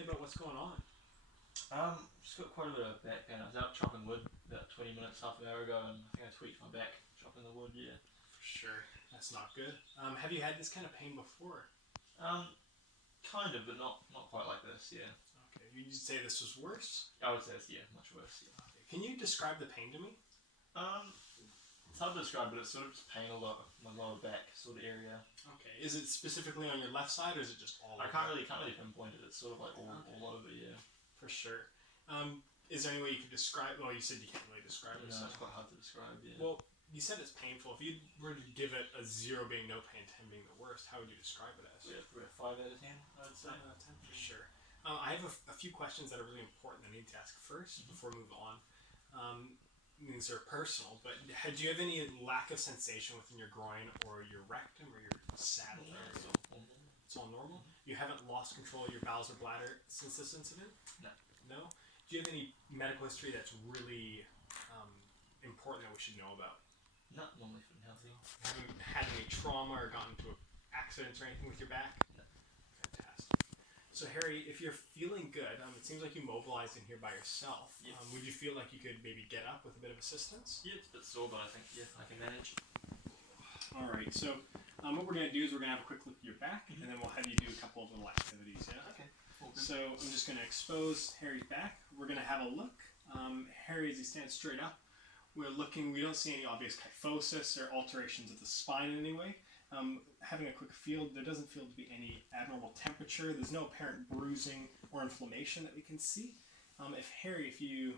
me about what's going on. Just got quite a bit of back pain. I was out chopping wood about 20 minutes, half an hour ago, and I think I tweaked my back chopping the wood, yeah. For sure. That's not good. Have you had this kind of pain before? Kind of, but not quite like this, yeah. Okay. You'd say this was worse? I would say it's, yeah, much worse, yeah. Okay. Can you describe the pain to me? It's hard to describe, but it's sort of just pain a lot, my lower back sort of area. Okay. Is it specifically on your left side, or is it just all over? I can't really pinpoint it. It's sort of like all over, yeah. For sure. Is there any way you could describe? Well, you said you can't really describe it. No, it's quite hard to describe, yeah. Well, you said it's painful. If you were to give it a 0 being no pain, 10 being the worst, how would you describe it as? Yeah, we're 5 out of 10, I would say. 5 out of 10, for sure. I have a few questions that are really important that I need to ask first before we move on. These are personal, but do you have any lack of sensation within your groin or your rectum or your saddle area? It's all normal? You haven't lost control of your bowels or bladder since this incident? No. No? Do you have any medical history that's really important that we should know about? Not normally fit and healthy. Haven't had any trauma or gotten into accidents or anything with your back? No. Fantastic. So Harry, if you're feeling good, it seems like you mobilized in here by yourself. Yes. Would you feel like you could maybe get up with a bit of assistance? Yeah, it's a bit sore, but I think, yeah, I can manage. All right, so what we're going to do is we're going to have a quick look at your back, and then we'll have you do a couple of little activities, yeah? Okay. So I'm just going to expose Harry's back. We're going to have a look. Harry, as he stands straight up, we're looking, we don't see any obvious kyphosis or alterations of the spine in any way. Having a quick feel, there doesn't feel to be any abnormal temperature. There's no apparent bruising or inflammation that we can see. Harry, if you,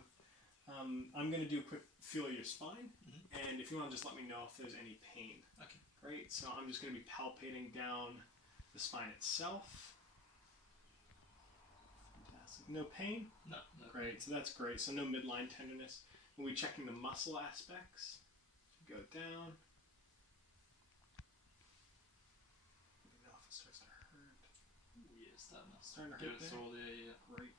I'm going to do a quick feel of your spine, and if you want to just let me know if there's any pain. Okay. Great, so I'm just going to be palpating down the spine itself. Fantastic. No pain? No. Great, so that's great. So no midline tenderness. We'll be checking the muscle aspects. Go down. Let me know if it starts to hurt. Yeah, it's Starting to hurt there? sore there, yeah. Great.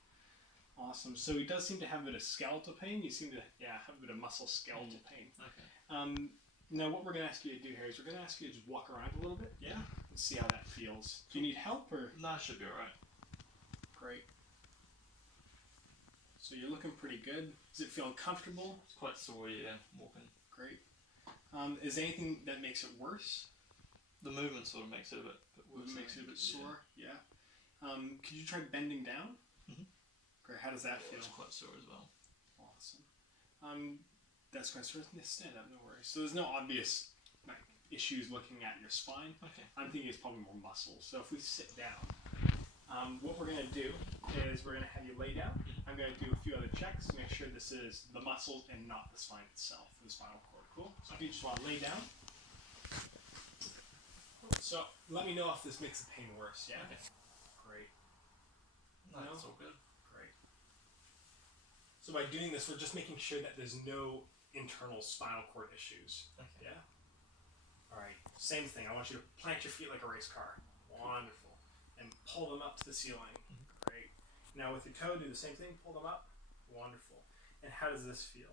Awesome. So he does seem to have a bit of skeletal pain. You seem to, have a bit of muscle skeletal pain. Okay. Now what we're going to ask you to do here is we're going to ask you to just walk around a little bit. Yeah. And see how that feels. Do you need help or? No, it should be alright. Great. So you're looking pretty good. Is it feeling comfortable? It's quite sore, yeah, walking. Great. Is there anything that makes it worse? The movement sort of makes it a bit worse. It makes it a bit sore, yeah. Could you try bending down? Great. How does that feel? It's quite sore as well. Awesome. That's going to stand up, no worries. So there's no obvious issues looking at your spine. Okay. I'm thinking it's probably more muscles. So if we sit down, what we're going to do is we're going to have you lay down. I'm going to do a few other checks to make sure this is the muscles and not the spine itself, the spinal cord. Cool? So if you just want to lay down. So let me know if this makes the pain worse, yeah? Okay. Great. No, it's all good. Great. So by doing this, we're just making sure that there's no internal spinal cord issues. Okay. Yeah? Alright, same thing. I want you to plant your feet like a race car. Wonderful. And pull them up to the ceiling. Great. Now with your toe, do the same thing. Pull them up. Wonderful. And how does this feel?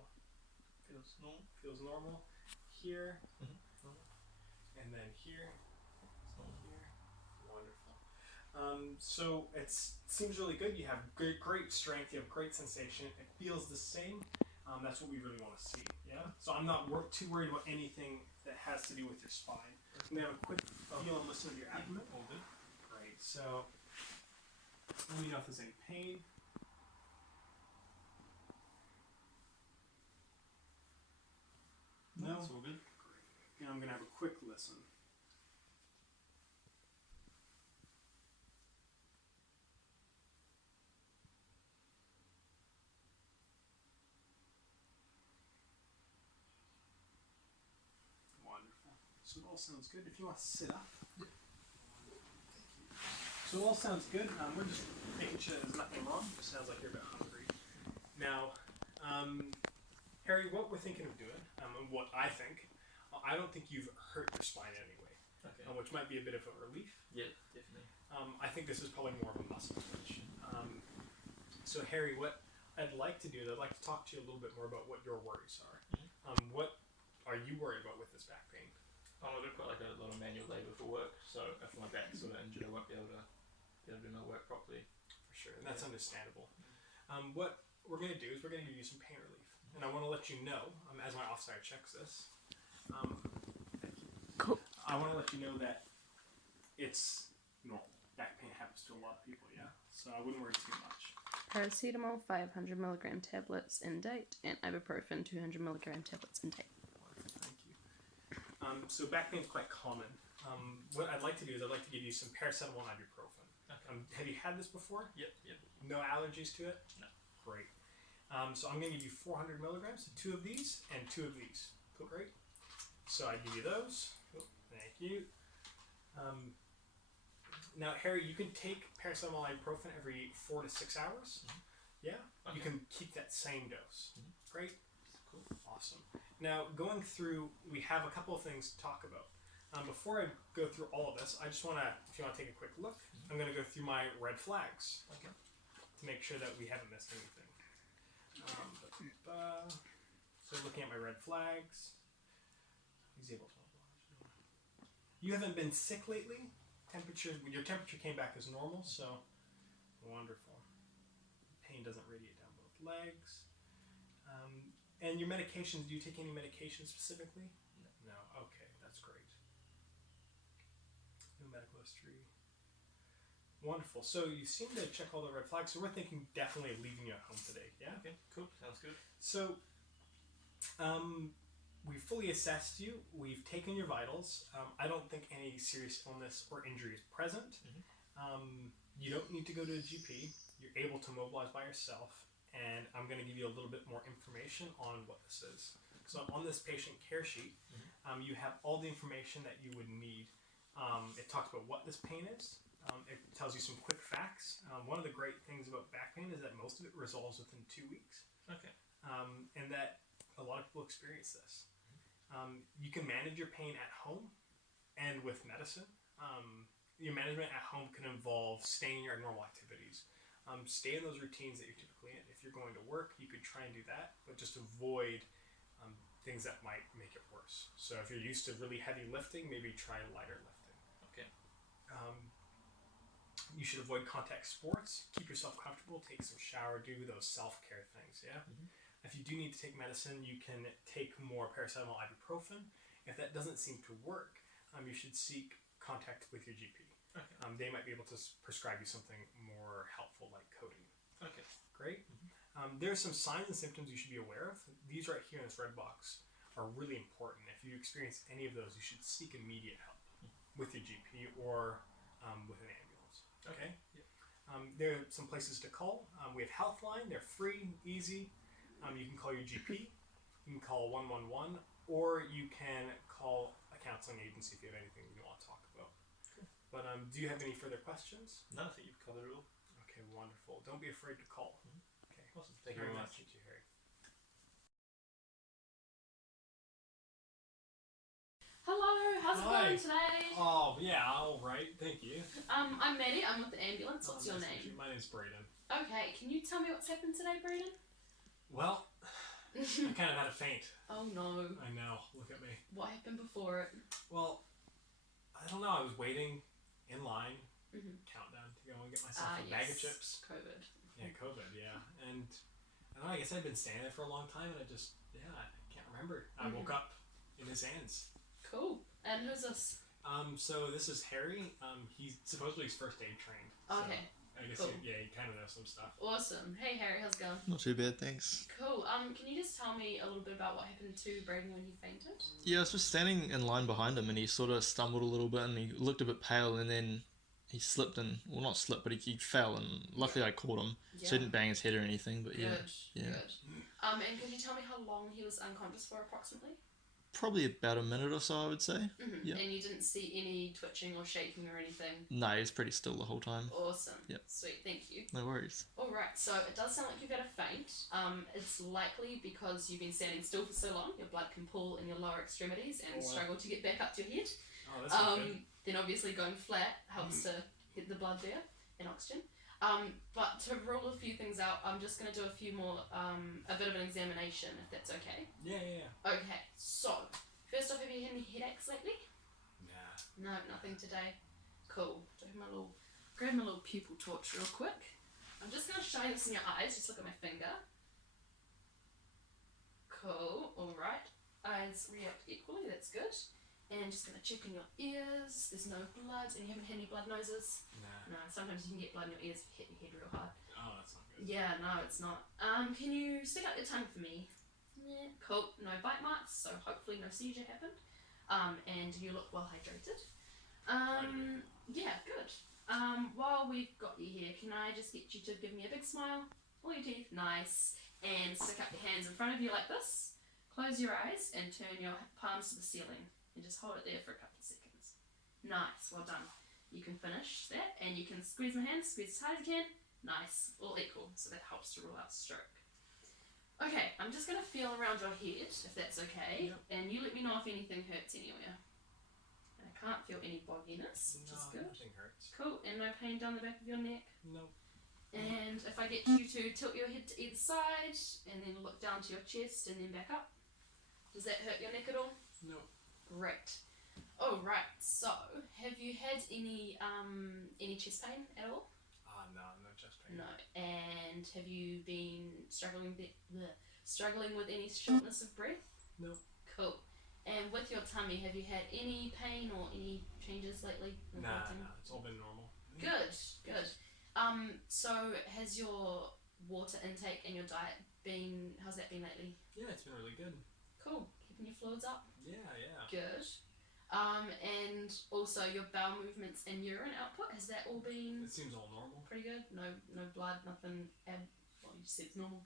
Feels normal. Feels normal. Here. Normal. And then here. It's normal. Here. Wonderful. So it seems really good. You have great strength. You have great sensation. It feels the same. That's what we really want to see. Yeah. So I'm not too worried about anything that has to do with your spine. I'm gonna have a quick feel and listen to your abdomen. All good. Great. So let me know if there's any pain. No. It's all good. Great. Now I'm gonna have a quick listen. So it all sounds good. If you want to sit up. So it all sounds good. We're just making sure there's nothing wrong. It sounds like you're a bit hungry. Now, Harry, what we're thinking of doing, and what I think, I don't think you've hurt your spine in any way. Okay. Which might be a bit of a relief. Yeah, definitely. I think this is probably more of a muscle twitch. So Harry, what I'd like to do is I'd like to talk to you a little bit more about what your worries are. What are you worried about with this back pain? I do quite like a lot of manual labour for work, so if my back's sort of injured, I won't be able to do my work properly. For sure, and that's understandable. What we're going to do is we're going to give you some pain relief, and I want to let you know, as my officer checks this, thank you. Cool. I want to let you know that it's normal. Back pain happens to a lot of people, yeah? So I wouldn't worry too much. Paracetamol 500 milligram tablets in date, and ibuprofen 200 milligram tablets in date. Wonderful, thank you. So back pain is quite common. What I'd like to do is I'd like to give you some paracetamol and ibuprofen. Okay. Have you had this before? Yep. No allergies to it? No. Great. So I'm going to give you 400 milligrams, 2 of these and 2 of these. Cool, great. So I give you those. Oh, thank you. Now, Harry, you can take paracetamol and ibuprofen every 4 to 6 hours. Yeah? Okay. You can keep that same dose. Great. Cool. Awesome. Now, going through, we have a couple of things to talk about. Before I go through all of this, I just want to, if you want to take a quick look, I'm going to go through my red flags to make sure that we haven't missed anything. So looking at my red flags, he's able to. You haven't been sick lately? Your temperature came back as normal, so wonderful. Pain doesn't radiate down both legs. And your medications, do you take any medication specifically? No. Okay, that's great. No medical history. Wonderful. So you seem to check all the red flags, so we're thinking definitely of leaving you at home today, yeah? Okay, cool. Sounds good. So, we've fully assessed you. We've taken your vitals. I don't think any serious illness or injury is present. You don't need to go to a GP. You're able to mobilize by yourself. And I'm going to give you a little bit more information on what this is. So on this patient care sheet, you have all the information that you would need. It talks about what this pain is. It tells you some quick facts. One of the great things about back pain is that most of it resolves within 2 weeks. Okay. And that a lot of people experience this. You can manage your pain at home and with medicine. Your management at home can involve staying in your normal activities. Stay in those routines that you're typically in. If you're going to work, you could try and do that, but just avoid things that might make it worse. So if you're used to really heavy lifting, maybe try lighter lifting. Okay. You should avoid contact sports. Keep yourself comfortable. Take some shower. Do those self-care things, yeah? If you do need to take medicine, you can take more paracetamol, ibuprofen. If that doesn't seem to work, you should seek contact with your GP. Okay. They might be able to prescribe you something more helpful like codeine. Okay. Great. There are some signs and symptoms you should be aware of. These right here in this red box are really important. If you experience any of those, you should seek immediate help with your GP or with an ambulance. Okay? Yep. There are some places to call. We have Healthline. They're free, easy. You can call your GP. You can call 111, or you can call a counseling agency if you have anything you want to talk about. Cool. But do you have any further questions? No, I think you've covered it all. Okay, wonderful. Don't be afraid to call. Okay. Awesome. Thank you very much. Thank you, Harry. Hello, how's it going today? Oh, yeah, all right. Thank you. I'm Maddie, I'm with the ambulance. What's your Nice to meet name? you. My name's Braden. Okay, can you tell me what's happened today, Braden? Well, I kind of had a faint. Oh no. I know. Look at me. What happened before it? Well, I don't know. I was waiting in line, countdown to go and get myself a bag of chips. COVID. Yeah, COVID, yeah. And I don't know, I guess I'd been standing there for a long time and I just, I can't remember. I woke up in his hands. Cool. And who's this? So this is Harry. He's supposedly he's first aid trained. So Okay. I guess Cool. he kind of knows some stuff. Awesome. Hey Harry, how's it going? Not too bad, thanks. Cool. Can you just tell me a little bit about what happened to Braden when he fainted? Yeah, I was just standing in line behind him and he sort of stumbled a little bit and he looked a bit pale and then he slipped and, well not slipped, but he fell and luckily I caught him. Yeah. So he didn't bang his head or anything, but yeah. Good. And could you tell me how long he was unconscious for approximately? Probably about a minute or so, I would say. Yeah. And you didn't see any twitching or shaking or anything? No, he was pretty still the whole time. Awesome. Yep. Sweet, thank you. No worries. Alright, so it does sound like you've had a faint. It's likely because you've been standing still for so long, your blood can pool in your lower extremities and struggle to get back up to your head. Oh, that's not good. Then obviously going flat helps to get the blood there and oxygen. But to rule a few things out, I'm just going to do a few more, a bit of an examination, if that's okay. Yeah. Okay, so, first off, have you had any headaches lately? Nah. No, nothing today. Cool. Grab my little pupil torch real quick. I'm just going to shine this in your eyes. Just look at my finger. Cool. Alright. Eyes react equally. That's good. And just going to check in your ears. There's no blood. And you haven't had any blood noses? Nah. No. Sometimes you can get blood in your ears if you hit your head real hard. Oh, that's not good. Yeah, no, it's not. Can you stick out your tongue for me? Yeah. Cool. No bite marks, so hopefully no seizure happened. And you look well hydrated. Yeah, good. While we've got you here, can I just get you to give me a big smile? All your teeth, nice. And stick up your hands in front of you like this. Close your eyes and turn your palms to the ceiling. And just hold it there for a couple of seconds. Nice, well done. You can finish that, and you can squeeze my hand, squeeze as hard as you can. Nice, all equal, so that helps to rule out stroke. Okay, I'm just going to feel around your head, if that's okay. Yep. And you let me know if anything hurts anywhere. And I can't feel any bogginess, which is good. Nothing hurts. Cool, and no pain down the back of your neck? No. And if I get you to tilt your head to either side, and then look down to your chest, and then back up, does that hurt your neck at all? No. Great. Oh, right, so, have you had any chest pain at all? No chest pain. No. And have you been struggling with any shortness of breath? No. Cool. And with your tummy, have you had any pain or any changes lately? Nah, it's all been normal. Good. So has your water intake and your diet how's that been lately? Yeah, it's been really good. Cool. Keeping your fluids up? Yeah. Good. And also your bowel movements and urine output, has that all been... It seems all normal. Pretty good? No blood, nothing... well, you said it's normal.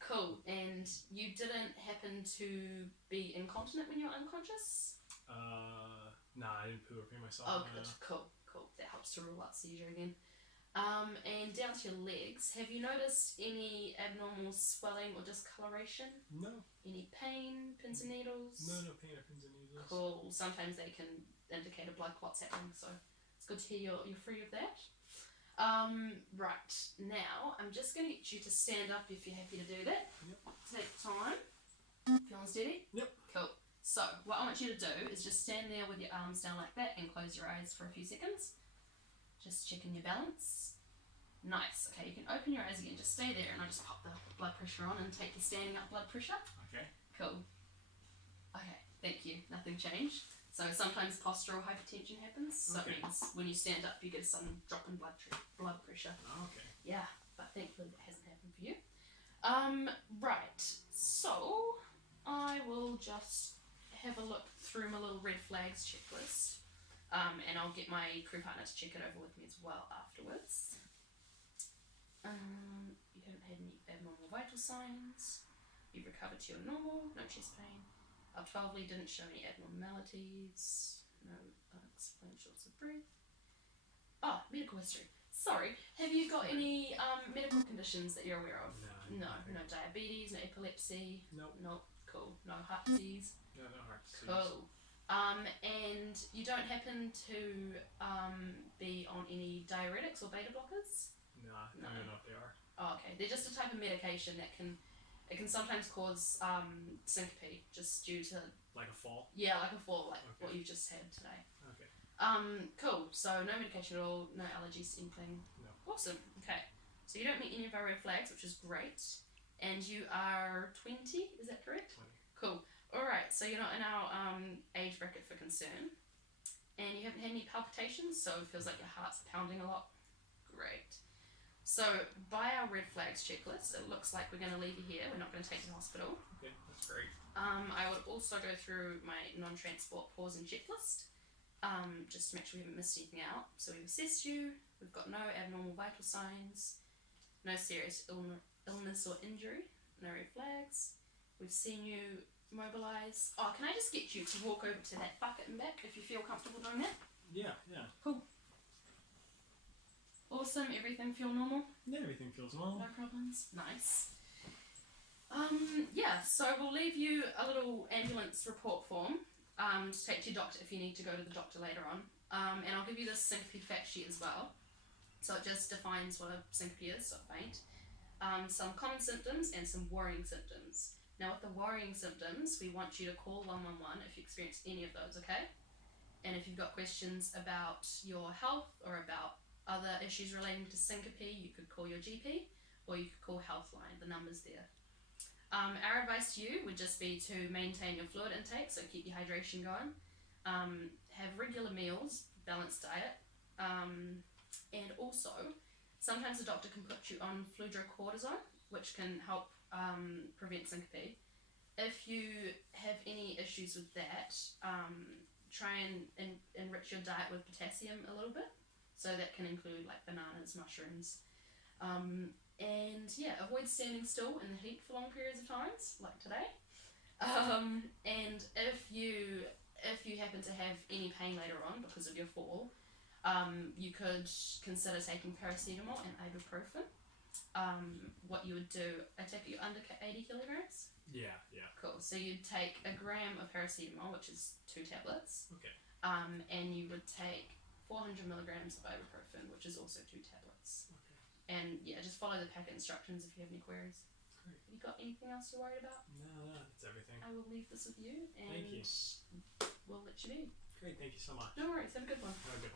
Cool. And you didn't happen to be incontinent when you were unconscious? Nah, I didn't poo or pee myself. Oh, good. Cool. That helps to rule out seizure again. And down to your legs, have you noticed any abnormal swelling or discoloration? No. Any pain, pins and needles? No pain or pins and needles. Cool. Sometimes they can indicate a blood clot's happening, so it's good to hear you're free of that. Right. Now, I'm just going to get you to stand up if you're happy to do that. Yep. Take time. Feeling steady? Yep. Cool. So, what I want you to do is just stand there with your arms down like that and close your eyes for a few seconds. Just checking your balance. Nice. Okay, you can open your eyes again. Just stay there and I'll just pop the blood pressure on and take your standing up blood pressure. Okay. Cool. Okay, thank you. Nothing changed. So sometimes postural hypertension happens. So it means when you stand up you get a sudden drop in blood pressure. Oh, okay. Yeah, but thankfully that hasn't happened for you. Right. So I will just have a look through my little red flags checklist. And I'll get my crew partner to check it over with me as well afterwards. You haven't had any abnormal vital signs. You've recovered to your normal, no chest pain. Our 12 lead didn't show any abnormalities. No unexplained shorts of breath. Oh, medical history. Sorry, have you got any medical conditions that you're aware of? No. No diabetes, no epilepsy. Nope. Nope. Cool. No heart disease. No heart disease. Cool. And you don't happen to be on any diuretics or beta blockers? Nah, No. I don't know if they are. Oh, okay. They're just a type of medication that can sometimes cause syncope, just due to Like a fall? like a fall, like Okay. what you've just had today. Okay. Cool. So no medication at all, no allergies, anything. No. Awesome. Okay. So you don't meet any of our red flags, which is great. And you are 20, is that correct? 20. Cool. Alright, so you're not in our age bracket for concern. And you haven't had any palpitations, so it feels like your heart's pounding a lot. Great. So, by our red flags checklist, it looks like we're going to leave you here. We're not going to take you to hospital. Okay, that's great. I would also go through my non-transport pause and checklist, just to make sure we haven't missed anything out. So we've assessed you, we've got no abnormal vital signs, no serious illness or injury, no red flags. We've seen you mobilise. Oh, can I just get you to walk over to that bucket and back if you feel comfortable doing that? Yeah. Cool. Awesome, everything feel normal? Yeah, everything feels normal. No problems? Nice. Yeah, so we'll leave you a little ambulance report form to take to your doctor if you need to go to the doctor later on. And I'll give you this syncope fact sheet as well. So it just defines what a syncope is, so faint. Some common symptoms and some worrying symptoms. Now with the worrying symptoms, we want you to call 111 if you experience any of those, okay? And if you've got questions about your health or about other issues relating to syncope, you could call your GP or you could call Healthline. The number's there. Our advice to you would just be to maintain your fluid intake, so keep your hydration going. Have regular meals, balanced diet, and also sometimes the doctor can put you on fludrocortisone, which can help prevent syncope. If you have any issues with that, try and enrich your diet with potassium a little bit. So that can include like bananas, mushrooms, and yeah, avoid standing still in the heat for long periods of times, like today. And if you happen to have any pain later on because of your fall, you could consider taking paracetamol and ibuprofen. What you would do, I take it you're under 80 kilograms? Yeah. Cool. So you'd take a gram of paracetamol, which is 2 tablets. Okay. And you would take 400 milligrams of ibuprofen, which is also 2 tablets. Okay. And yeah, just follow the packet instructions if you have any queries. Great. Have you got anything else you're worried about? No, that's everything. I will leave this with you, and Thank you. we'll let you be. Great, thank you so much. No worries. Have a good one. Have a good one.